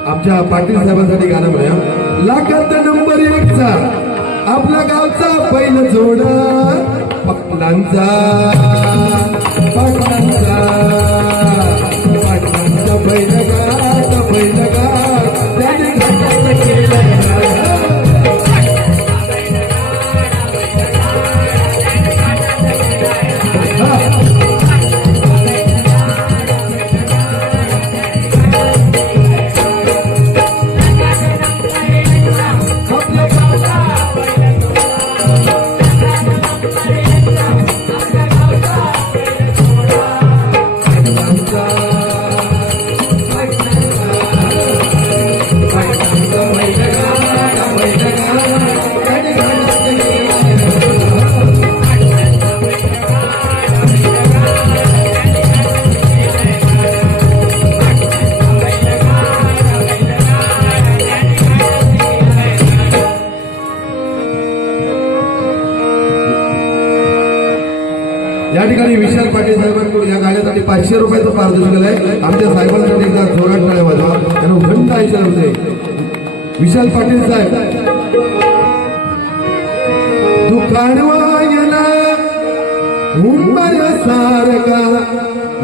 आमच्या पाटील साहेबांसाठी गाणं म्हणूया लाखात नंबर 1चा आपला गावचा पहिलं जोड पाटलांचा पाटलांचा पाटलांचा बैलगाड बैलगाड त्याने घाटात केलंय या ठिकाणी विशाल पाटील साहेबांकडून या गाण्यासाठी 500 रुपयाचं पारितोषिक आहे. आमच्या साहेबांसाठी एकदा जोरात टाळ्या वाजवा. त्यांना घंट 80 रुपये. विशाल पाटील साहेब दुकानवायला मुंबई सारखा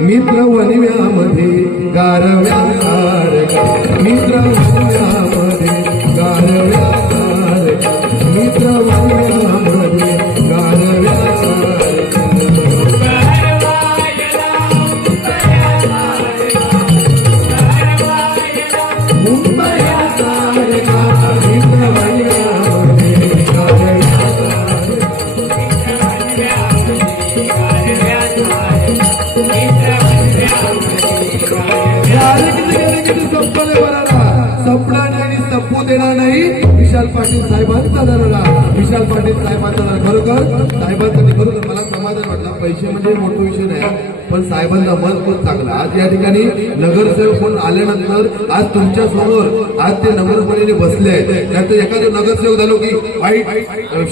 मित्र वनव्यामध्ये गारव्या सारखा मित्र वनव्यामध्ये गारव्या सारखा मित्र वनव्यामध्ये गारव्या सारखा देणार नाही. विशाल पाटील साहेबांचा दरारा विशाल पाटील साहेबांचा दर खरोखर साहेबांसाठी खरोखर मला समाधान वाटला. पैसे म्हणजे मोठा विषय नाही पण साहेबांचा मन खूप चांगला. आज या ठिकाणी नगरसेवक म्हणून आल्यानंतर आज तुमच्या समोर आज ते नम्रपणे बसले आहेत. त्यात एखादं नगरसेवक झालो की व्हाईट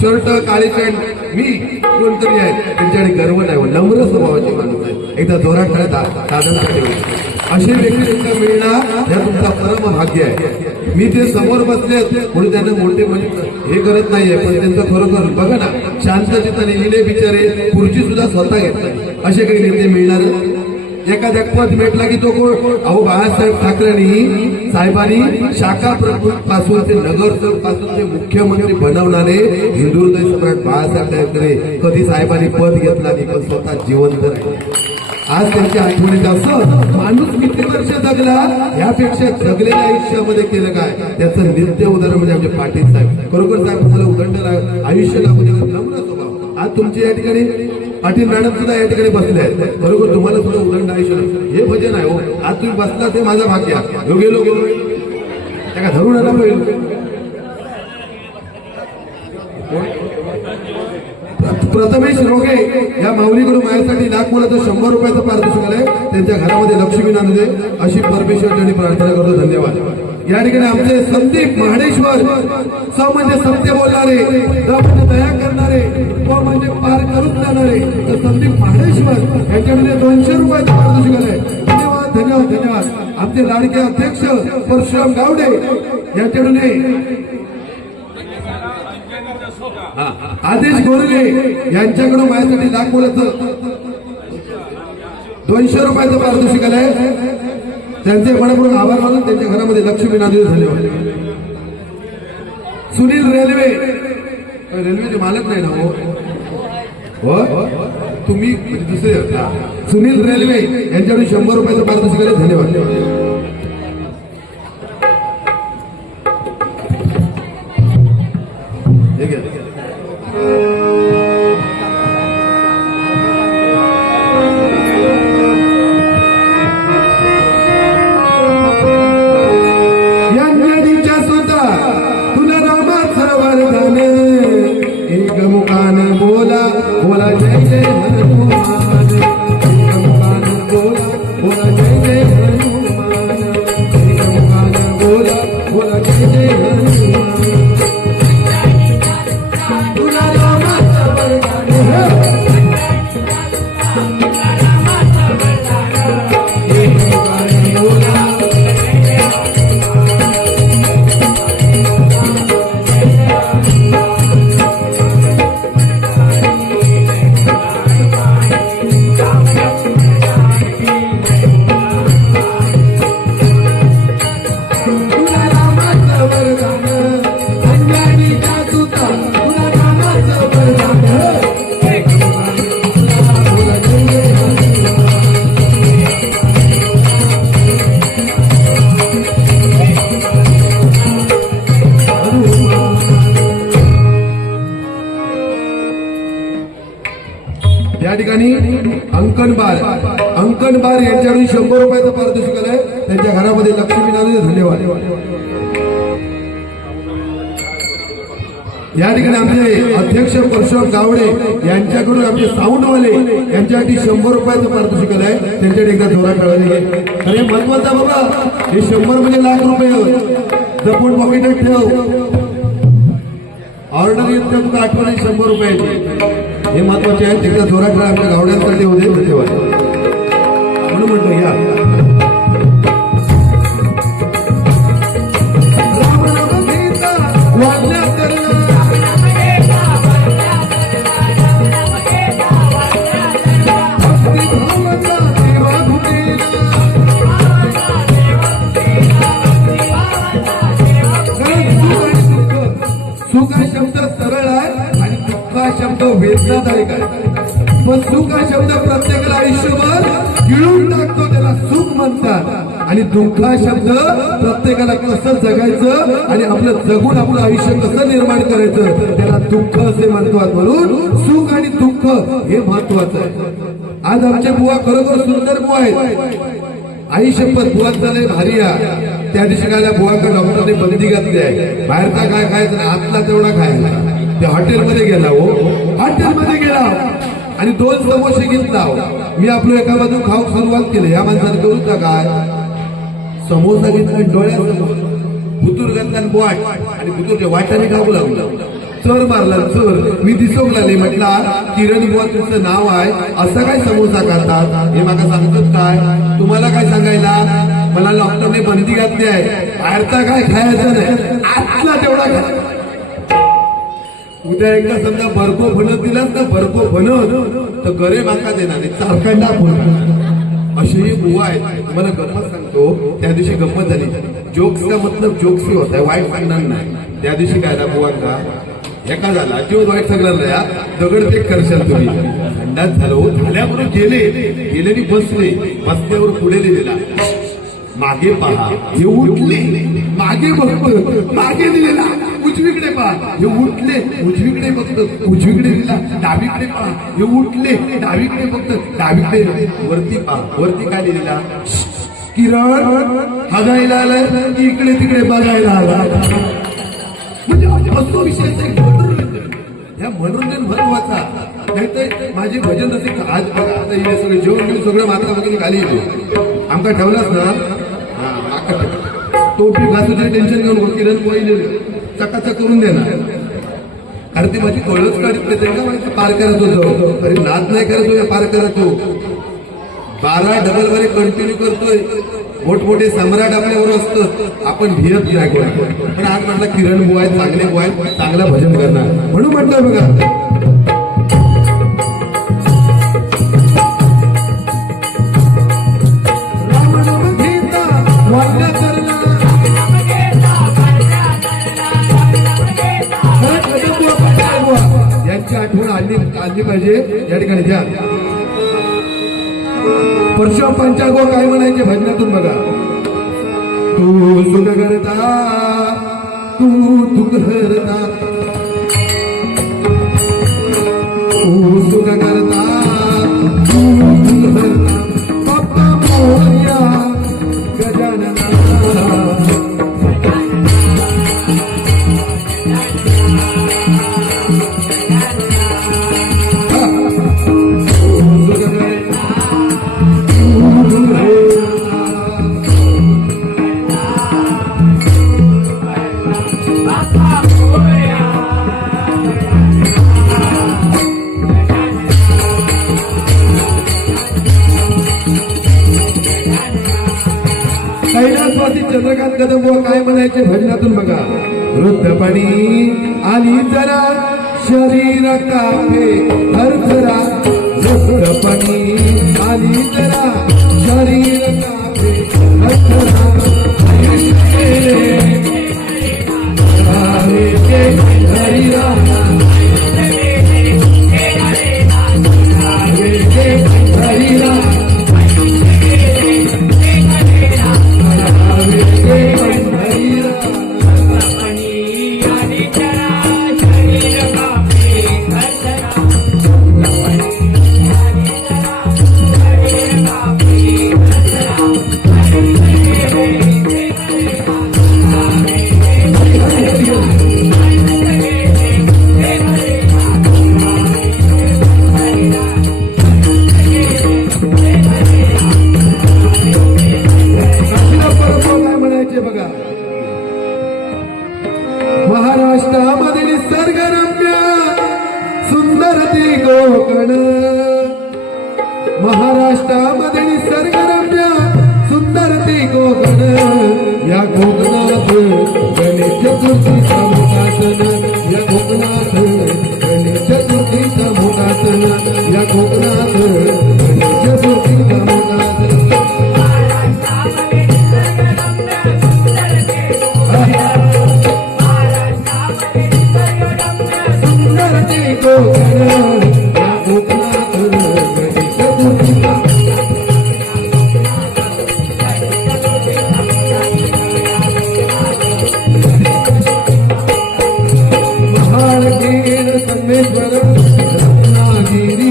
शर्ट काळी पॅन्ट मी कोणतरी आहे त्यांच्याकडे गर्व नाही. नम्र स्वभावाची माणूस आहे. एकदा जोरात करत साधन असे व्यक्ती तुमचा मिळणार या तुमचा परम भाग्य आहे. मी ते समोर बसले म्हणून त्यांना मोठे म्हणजे हे करत नाहीये पण त्यांचं खरोखर बघा ना शांतचित्ताने लिहिले बिचारे खुर्ची सुद्धा स्वतः घेतली. असे काही नेते मिळणार. एखाद्या पद भेटला की तो कोण अहो बाळासाहेब ठाकरेंनी साहेबांनी शाखा प्रमुख पासून ते नगरसेवक पासून ते मुख्यमंत्री बनवणारे हिंदुहृदय सम्राट बाळासाहेब ठाकरे कधी साहेबांनी पद घेतला नाही पण स्वतः जिवंत राहिले. आज त्यांच्या आठवणीत असं माणूस किती वर्ष जगला यापेक्षा जगलेल्या आयुष्यामध्ये केलं काय त्याचं नित्य उदाहरण म्हणजे आमचे पाटील साहेब. खरोखर साहेब तुम्हाला उदंड आयुष्य लागू दे नम्र स्वभाव. आज तुमच्या या ठिकाणी पाटील मॅडम सुद्धा या ठिकाणी बसले आहेत. बरोबर तुम्हाला सुद्धा उदंड आयुष्य हे भजन आहे हो. आज तुम्ही बसला ते माझा भाग्य. गेलो गेलो त्या धरून आला होईल. प्रथमेश रोगे या माऊलीकडून माझ्यासाठी लाख मुलाचं 100 रुपयाचं पारितोषिक आलंय. त्यांच्या घरामध्ये लक्ष्मी नांदू दे अशी परमेश्वर त्यांनी प्रार्थना करतो. धन्यवाद. या ठिकाणी आमचे संदीप महाडेश्वर स म्हणजे सत्य बोलणारे द म्हणजे दया करणारे व म्हणजे पार करून जाणारे तर संदीप महाडेश्वर यांच्यामध्ये 200 रुपयाचं पारितोषिक आलंय. धन्यवाद धन्यवाद धन्यवाद. आमचे लाडके अध्यक्ष परशुराम गावडे यांच्याकडून आदेश गोरले यांच्याकडून माझ्यासाठी लाख मुलाचं 200 रुपयाचं पारितोषिक आलंय. त्यांचे मनपूर्वक आभार मानून त्यांच्या घरामध्ये लक्ष्मी नांदू. धन्यवाद. सुनील रेल्वेचे मालक नाही ना हो तुम्ही दुसरे सुनील रेल्वे यांच्याकडून 100 रुपयाचं पारितोषिक आलंय. धन्यवाद. बोला जय जय हनुमान. बोला बोला जय जय हनुमान. बोला बोला जय जय हनुमान. ठिकाणी अंकनबार यांच्याकडून 100 रुपयाचं पारितोषिक आलंय. त्यांच्या घरामध्ये लक्ष्मी नांदे. धन्यवाद. या ठिकाणी आमचे अध्यक्ष परशुराम गावडे यांच्याकडून आमचे साऊंडवाले यांच्यासाठी 100 रुपयाचं पारितोषिक आलंय. त्यांच्याकडे एकदा जोरात टाळायला घे. तर हे महत्वाचं बघा, हे 100 म्हणजे लाख रुपये. जपून पॉकेटात ठेव. ऑर्डर येत का तुला आठवण 100 रुपयाची. हे महत्वाचे आहे. एकदा जोरात टाळा आमच्या गावड्यांसाठी होते. धन्यवाद. म्हणून म्हणतो या शब्द वेदनादायक आहे. पण सुख हा शब्द प्रत्येकाला आयुष्यभर गिळून टाकतो, त्याला सुख म्हणतात. आणि दुःख हा शब्द प्रत्येकाला कसं जगायचं आणि आपलं जगून आपलं आयुष्य कसं निर्माण करायचं त्याला दुःख असे म्हणतात. म्हणून सुख आणि दुःख हे महत्वाचं आहे. आज आमचे बुवा खरोखर सुंदर बुवा आहेत. आई शपथ बुवांचा लय भारी आहे. त्या दिवशी काय बुवांका डॉक्टरने बंदी घातली आहे. बाहेरचा काय खायचं आतला तेवढा खायला. ते हॉटेलमध्ये गेला हॉटेलमध्ये गेला आणि 2 समोसे घेतला. मी आपलं एका बाजू खाऊ सुरुवात केली. या माणसाने करू का काय समोसा घेतला डोळ्यात भुतूर घातला वाट आणि भुतूरच्या वाटाने खाऊ लागला. चर मारला चर. मी दिसवू लागले. म्हटला किरण बुवा तुमचं नाव आहे असं काय समोसा करतात हे मला सांगतात काय. तुम्हाला काय सांगायला. मला डॉक्टरने बंदी घातली आहे. बाहेरचा काय खायचं नाही आतला तेवढा खा. उद्या एकदा समजा बर्फो बनत दिलास ना बर्फो बनत तर गरे माका देणार चारखंडा फोन असे हे बुवा आहेत. तुम्हाला गंमत सांगतो. त्या दिवशी गंमत झाली. जोक्सचा मतलब जोक्स होता वाईट सांगणार नाही. त्या दिवशी काय ना बुवांका एका झाला जो वाईट सांगणार नाही दगड ते करशाल तुम्ही. थंडात झालो झाल्याबरोबर गेले बसले. बसल्यावर पुढे लिहिलेला मागे पहा हे उठले. मागे बघतो मागे दिलेला उजवीकडे पहा हे उठले. उजवीकडे बघतो उजवीकडे दिला. डावीकडे पहा हे उठले. डावीकडे बघतो डावीकडे. वरती पहा वरती काय लिहिलेला किरण हगायला आलाय इकडे तिकडे बघायला आला. म्हणजे असतो विषय. या मनोरंजन महत्वाचा. नाहीतर माझे भजन असे आज बघा आता हे सगळे जेवण सगळं माता वगैरे खाली येतो. आमका ठेवलाच ना टोपी घासूचे टेन्शन घेऊन किरण पहिले चकाचक करून देणार. कारण ती माझी कळच काढत नाही. त्यांना माहिती पार करत होतो. अरे नाद नाही करत हो पार करतो. 12 डबल वाले कंटिन्यू करतोय. मोठमोठे सम्राट आपल्यावर असतं. आपण भियत नाही कोणी. पण आज म्हटलं किरण बुवा आहेत चांगले बुवा आहेत चांगलं भजन करणार म्हणून म्हटलं बघा यांची आठवण आली पाहिजे. या ठिकाणी द्या परशुराम पंचांग काय म्हणायचे भजनातून बघा. तू सुख करता तू दुःख करता तू सुख करता तू दुःख करता बाप्पा मोरया गजानना. कैलासवासी चंद्रकांत कदम बुवा काय म्हणायचे भजनातून बघा. वृद्धपणी आली जरा शरीर कापे थरथरा. वृद्धपणी आली जरा शरीर कापे थरथरा. कोकण महाराष्ट्रामध्ये निसर्गरम्य सुंदर ते कोकण या कोकणात गणेश चतुर्थीचा मोठा सण या कोकणात गणेश चतुर्थीचा मोठा सण या कोकणात गणेश चतुर्थीचा मोठा सण सुंदर ते कोकण या कोकणात गणेश चतुर्थीचा संगमेश्वर रत्नागिरी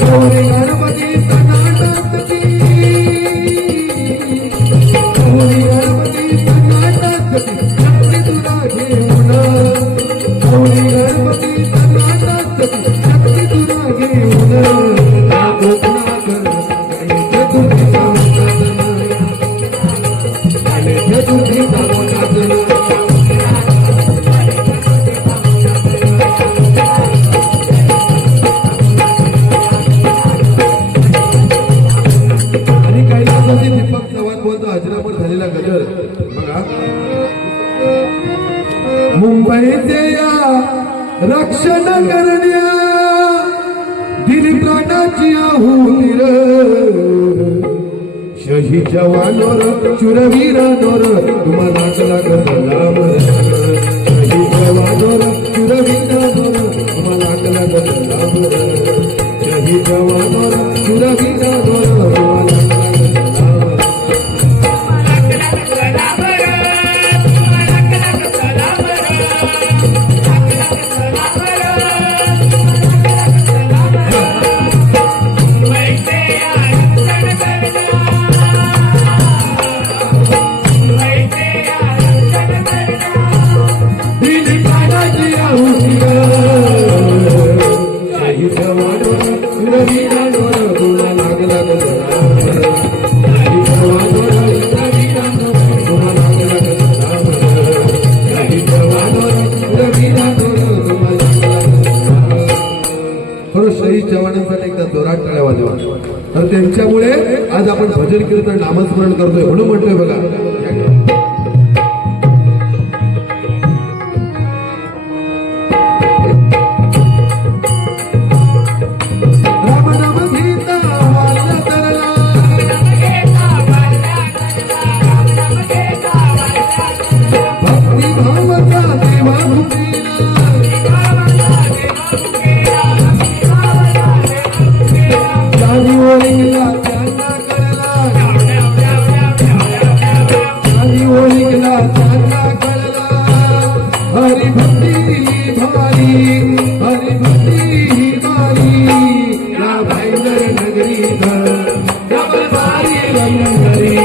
गौरी गणपती कर्नाटकची गौरी गणपती कर्नाटकची शक्ती तुला घेऊन गौरी गणपती कर्नाटकची शक्ती तुला घेऊन या कोकणात गणेश चतुर्थीचा मोठा सण दीपक चव्हाण बोलतो अजरामर झालेला गजर बघा मुंबईचे या रक्षण करण्या दिली प्राणाची आहुती शहीद जवानोर शूरवीरांवर तुम्हाला लाख सलाम शहीद जवानोर शूरवीरांवर तुम्हाला लाख सलाम शहीद जवानोर शूरवीरांवर तुम्हाला शहीद जवानांसाठी एकदा जोरात टाळ्या वाजवा तर त्यांच्यामुळे आज आपण भजन कीर्तन नामस्मरण करतोय म्हणून म्हटलंय बघा हरि भक्ती भारी हरि भक्ती भारी या भाईंदर नगरी डबल भारी रंगरी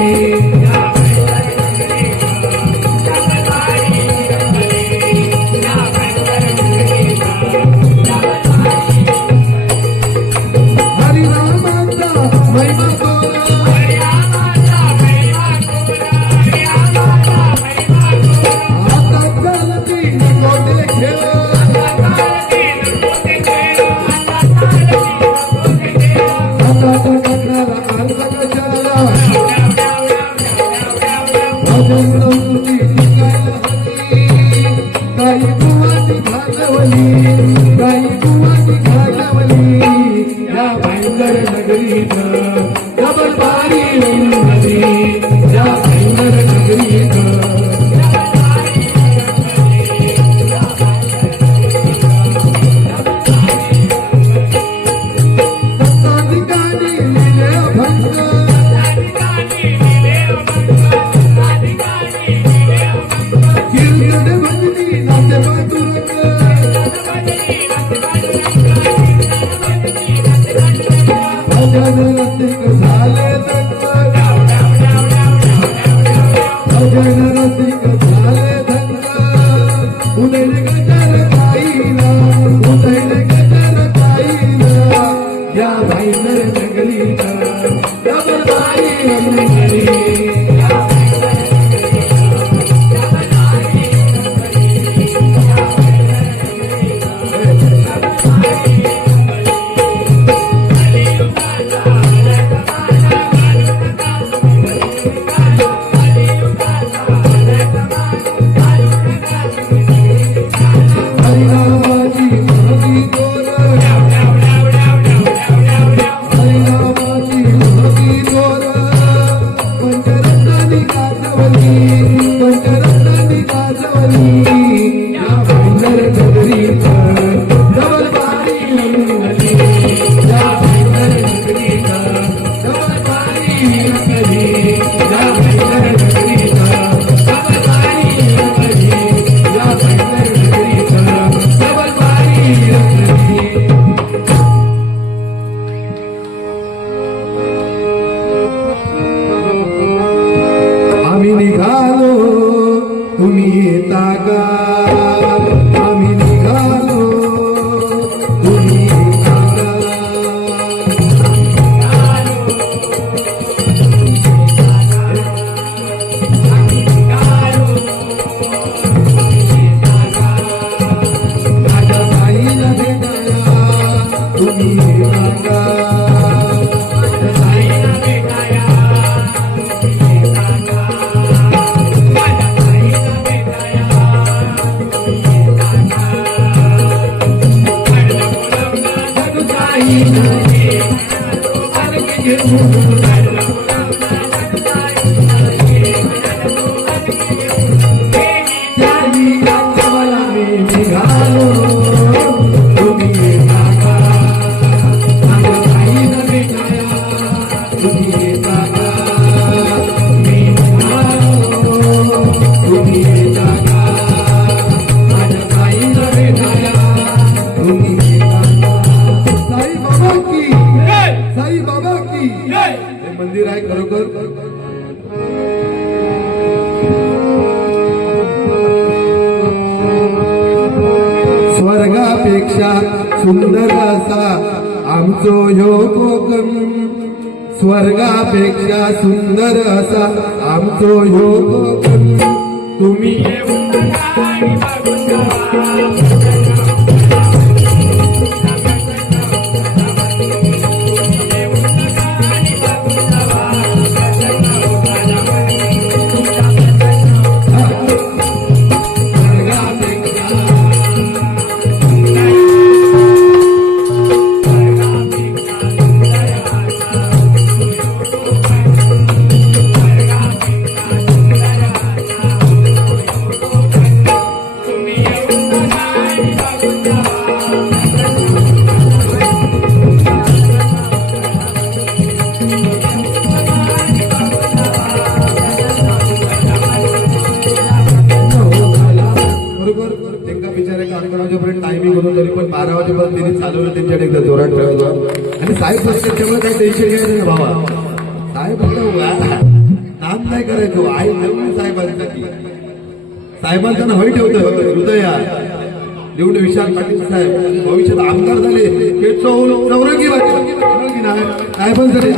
हरि रामाचा महिमा तुम्ही येता का आम्ही निघालो तुम्ही येता का माझ्या साईला भेटाया तुम्ही येता का मंदिर आहे खरोखर स्वर्गापेक्षा सुंदर असा आमचो ह्यो कोकण स्वर्गापेक्षा सुंदर असा आमचो ह्यो कोकण तुम्ही टायमिंग होतो तरी पण 12 वाजेपर्यंत त्यांनी चालवलं त्यांच्याकडे एकदा जोरात ठेवतो आणि साहेब बसले त्यामुळे काही टेन्शन घ्यायचं नाही बाबा साहेब नाम नाही करायचो आई नवीन साहेबांसाठी साहेबांचं नाव ठेवतं हृदया जेवढे विशाल पाटील साहेब भविष्यात आमदार झाले हे चौरंगी साहेबांसाठी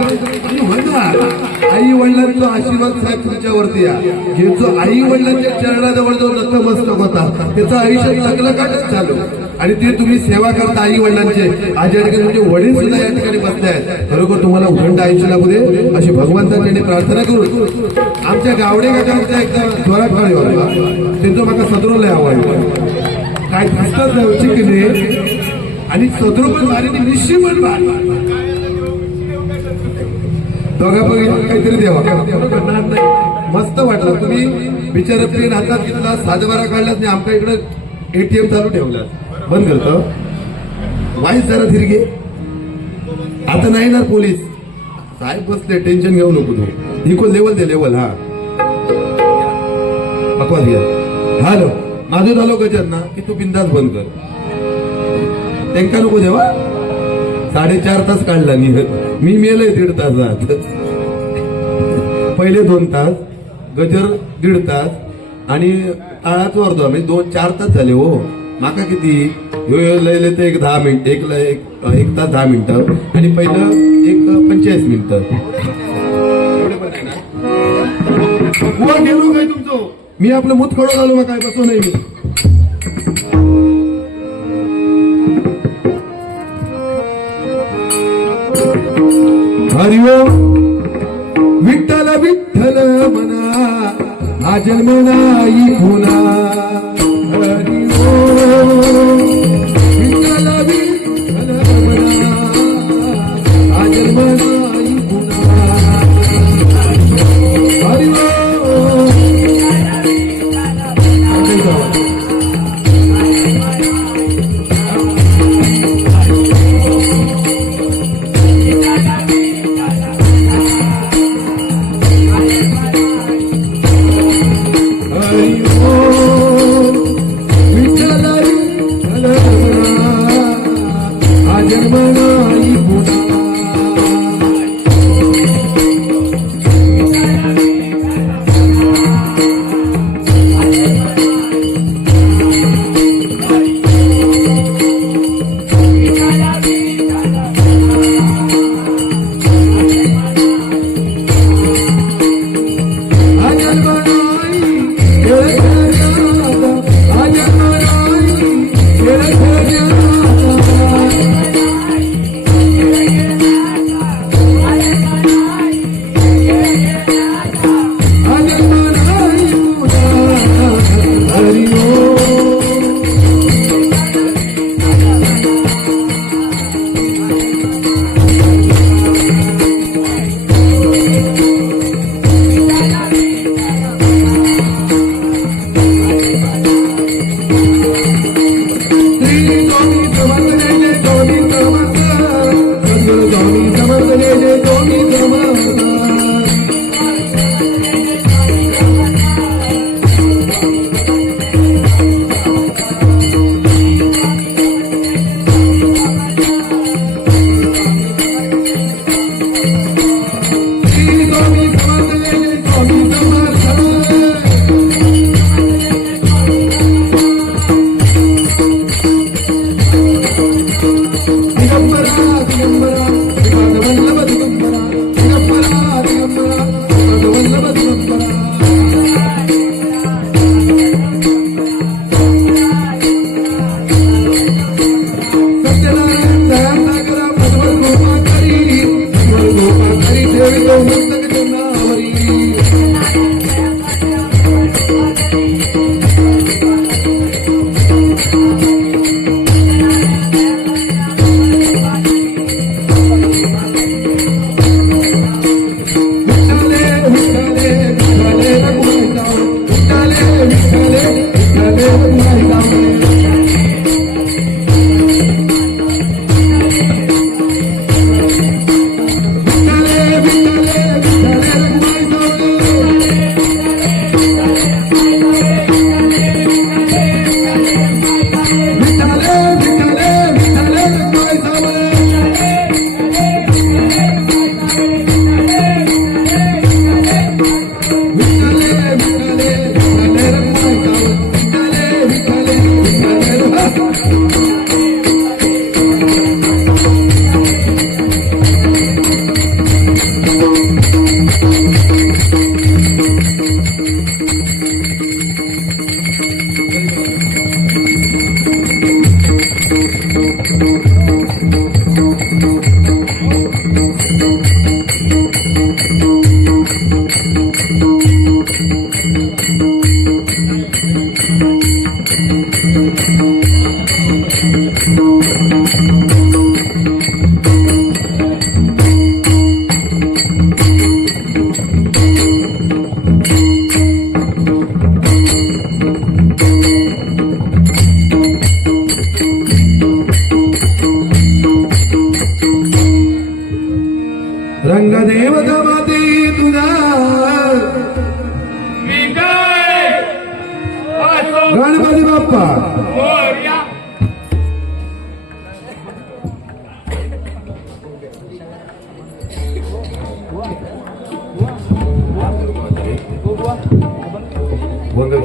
आई वडिलांचा आशीर्वाद साहेब तुमच्यावरती या ज्याचं आई वडिलांच्या चरणाजवळ जो नतमस्तक होता त्याचं आयुष्य लग्नकाटच चालू आणि ते तुम्ही सेवा करता आई वडिलांचे आज या ठिकाणी तुमचे वडील सुद्धा या ठिकाणी बसले आहेत खरोखर तुम्हाला उदंड आयुष्य लागू दे अशी भगवंतांनी प्रार्थना करू आमच्या गावडे काकांचा एकदम जोरात काळी होता त्यांचं माका सदरो लय आवडलं काय दिसतात जाऊची की नाही आणि सदरो पण मारे निश्चित पण दोघांपैकी काहीतरी द्यावा मस्त वाटलं तुम्ही बिचारा पेन हातात घेतला सातबारा काढलाच नाही आमच्या इकडं एटीएम चालू ठेवला बंद करतो वाईस जरा फिरगे आता नाही ना पोलीस साहेब बसले टेन्शन घेऊ नको तू इक्वल लेवल दे लेवल हा बकवास घ्या हॅलो माझं झालो गजर ना की तू बिंदास बंद कर त्यांका नको देवा 4.5 तास काढला मी मेलय 1.5 तासात पहिले 2 तास गजर 1.5 तास आणि टाळाच वरतो आम्ही 2-4 तास झाले हो माका किती लय ते 10 मिनिट एक तास 10 मिनिटं आणि पहिलं 45 मिनिटं गेलो काय तुमचं मी आपलं मूत खडो झालो मग काय बसू नाही मी हरिओम विठ्ठल विठ्ठल मना हा जन्म नाही खुना हरिओम विठ्ठल विठ्ठल मना हा जन्म नाही खुना हरिओम रंगदेवता माते तुझा मी काय असो गणपती बाप्पा मोरया. मंगल